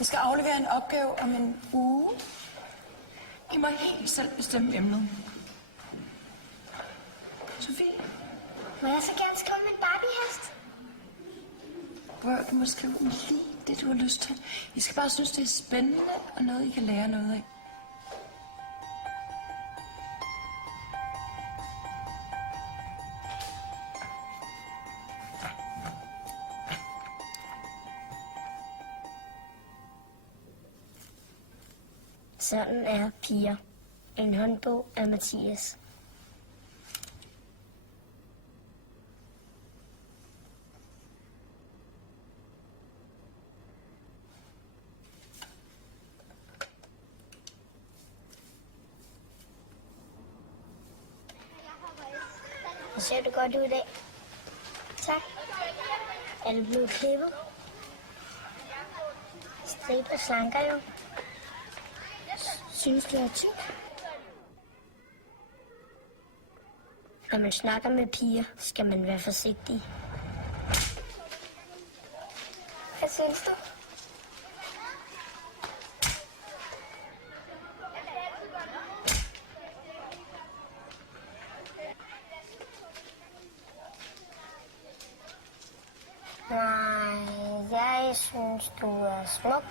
Jeg skal aflevere en opgave om en uge. I må helt selv bestemme emnet. Sofie? Må jeg så gerne skrive med en Barbie-hest? Prøv, du må skrive lige det, du har lyst til. I skal bare synes, det er spændende og noget, I kan lære noget af. Sådan er piger. En håndbog af Mathias. Hvor ser du godt ud i dag. Tak. Er du blevet klippet? Stribet slanker jo. Synes du er tyk? Når man snakker med piger, skal man være forsigtig. Hvad synes du? Nej, jeg synes, du er smuk.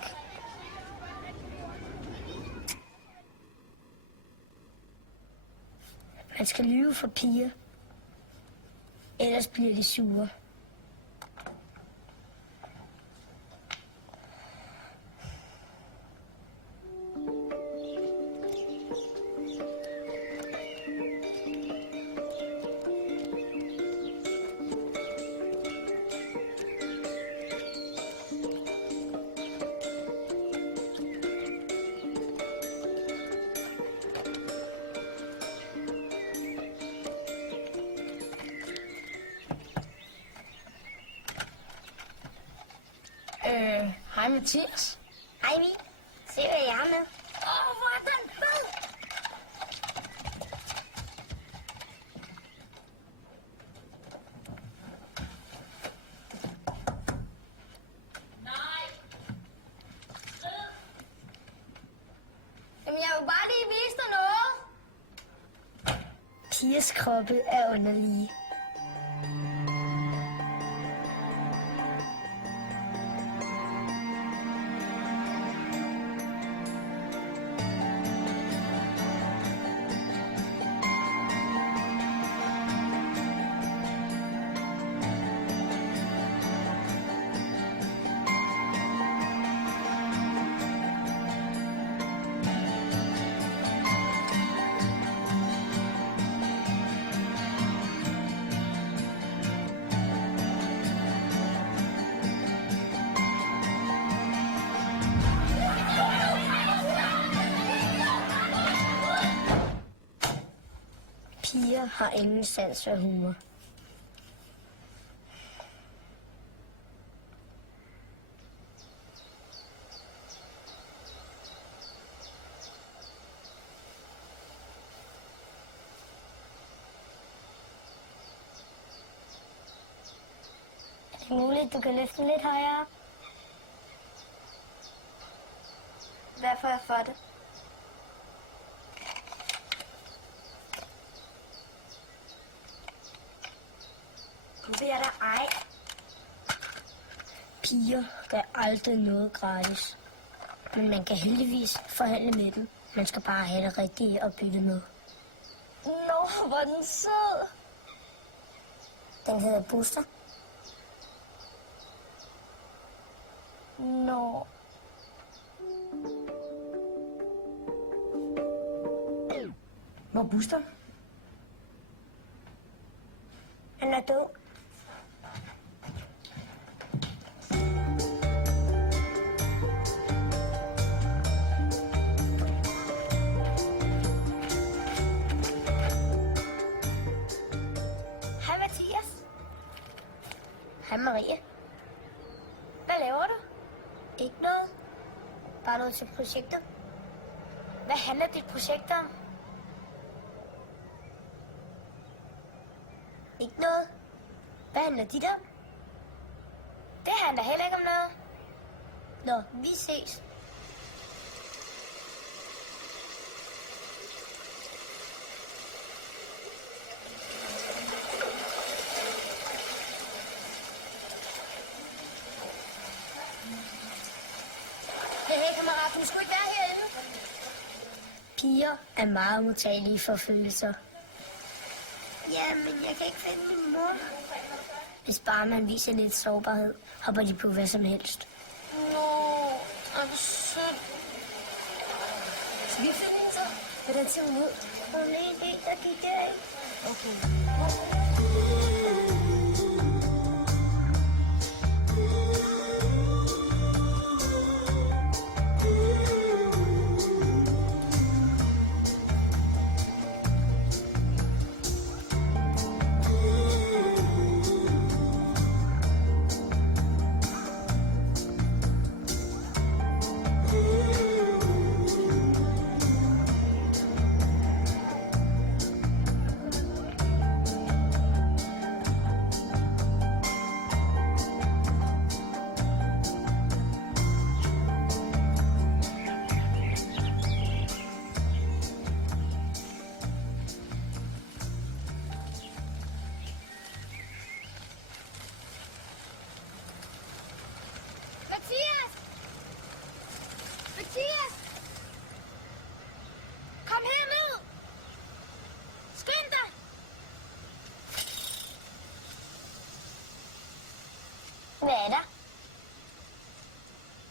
Man skal lyve for piger, ellers bliver de sure. Hej Mathias. Hej Vi. Se hvad jeg er med. Hvor er den fed? Jamen jeg vil bare lige vise dig noget. Pigers kroppe er underlige. Piger har ingen sans for humor. Er det muligt, du kan løfte den lidt højere? Hvad får jeg for det? Det er der ej. Piger gør aldrig noget gratis. Men man kan heldigvis forhandle med dem. Man skal bare have det rigtige at bytte med. Nå, hvor er den sød. Den hedder Buster. Nå. Hvor er Buster? Han er død. Hej Mathias. Hej Marie. Hvad laver du? Ikke noget. Bare noget til projektet. Hvad handler dit projekt om? Ikke noget. Hvad handler dit om? Det handler heller ikke om noget. Nå, vi ses. Hey, kammerat, du skulle ikke være herinde. Piger er meget modtagelige for følelser. Ja, men jeg kan ikke finde min mor. Hvis bare man viser lidt sårbarhed, hopper de på hvad som helst. Nå, hvor sødt. Skal vi finde hende så? Hvordan ser hun ud? Hun er lige der gik derind. Okay. Mathias! Mathias! Kom herned! Skynd dig! Hvad er der?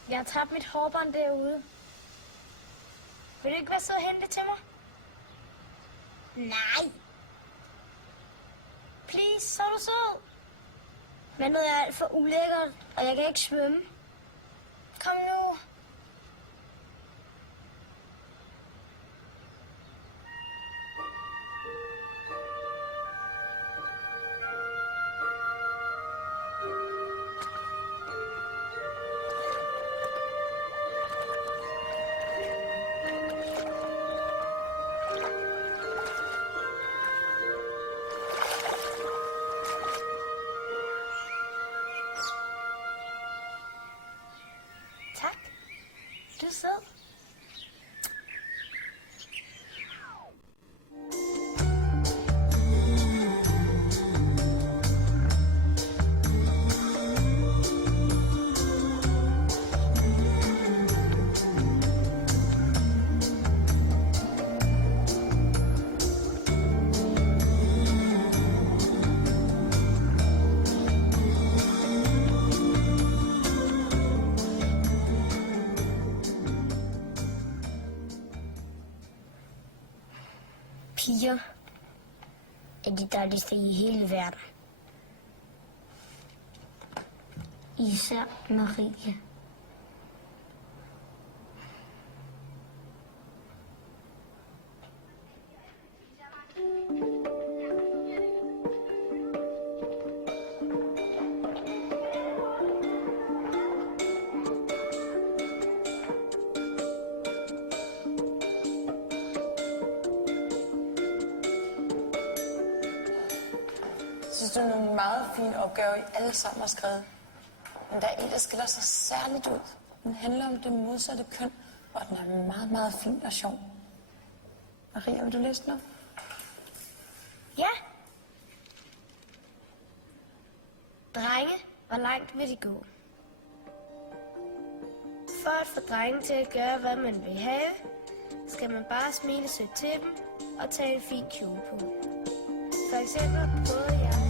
Jeg har tabt mit hårbånd derude. Vil du ikke være sød og hente det til mig? Nej. Please, så er du sød. Vandet er alt for ulækkert, og jeg kan ikke svømme. Kom nu. Tak. Du er sød. Piger er de dejligste i hele verden. Især Marie. Jeg synes, det er nogle meget fine opgaver, I alle sammen har skrevet. Men der er en, der skiller sig særligt ud. Den handler om det modsatte køn, og den er meget, meget fin og sjov. Maria, vil du læse den op? Ja. Drenge, hvor langt vil de gå? For at få drenge til at gøre, hvad man vil have, skal man bare smile sødt til dem og tage en fin kjole på. For eksempel prøvede jeg